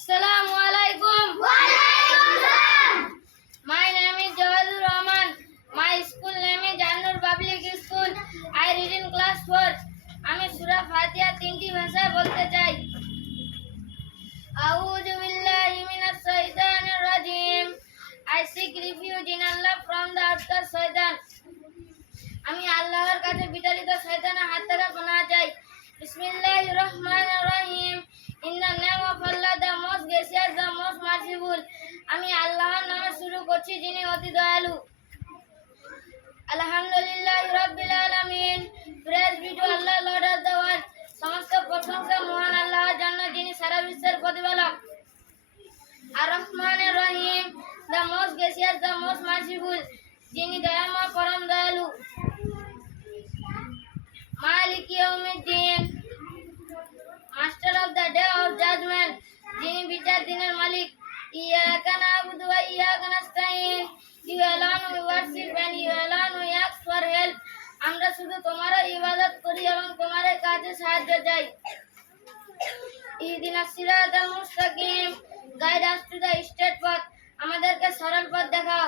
Assalamu alaikum. My name is Jawahir Rahman. My school name is Janur Public School. I read in class 4. আমি সূরা ফাতিহা তিনটি ভাষায় বলতে চাই। আউযু বিল্লাহি মিনাশ শাইতানির রাজিম। I seek refuge in Allah from the outcast শয়তান। আমি আল্লাহর কাছে বিতাড়িত শয়তানের হাত থেকে পানাহ চাই। বিসমিল্লাহির রহমানির রহিম। In the name of Allah, the most gracious, the most merciful. আমি আল্লাহর নামে শুরু করছি, যিনি অতি দয়ালু। আলহামদুলিল্লাহি রাব্বিল আলামিন। Praise be to Allah, Lord of the world. সমস্ত প্রশংসা মহান আল্লাহর জন্য, যিনি সারা বিশ্বের প্রতিপালক। আর রহমানির রহিম, the most gracious, the most merciful, যিনি দয়াময় পরম দয়ালু। মালিক ইয়াউমিদ্দিন, master of the day of judgement, যিনি বিচার দিনের মালিক। ইয়াকা না'বুদু ওয়া ইয়াকা নাস্তাইন। You alone we worship and you alone we ask for help. আমরা শুধু তোমারই ইবাদত করি এবং তোমার কাছে সাহায্য চাই। ইহদিনাস সিরাতাল মুস্তাকিম, guide us to the straight path, আমাদেরকে সরল পথ দেখাও।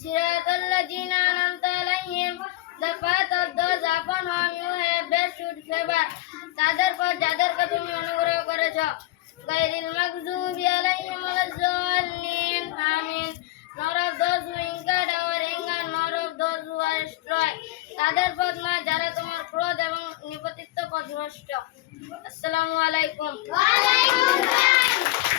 সিরাতাল লাযিনা আন'আমতা আলাইহিম, the path of those upon whom you have bestowed favor, তাদের পথ যাদেরকে তুমি অনুগ্রহ করেছো। গায়রিল মাগযুবি আলাইহিম ওয়ালাদ-দাল্লিন, আমিন। Nor of those who incurred our anger, nor of those who are destroyed, তাদের পথ নয় যারা তোমার ক্রোধ এবং নিপতিত পথভ্রষ্ট। আসসালামু আলাইকুম। ওয়া আলাইকুম আসসালাম।